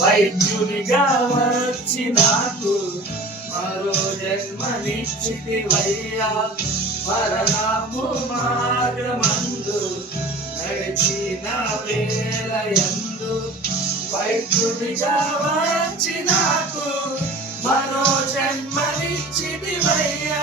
వైద్యునిగా వచ్చి నాకు మరో జన్మనిచ్చితివయ్యా. మరణపు మార్గమందు నడిచిన వేళయందు వైద్యునిగా వచ్చి నాకు మరో జన్మనిచ్చితివయ్యా.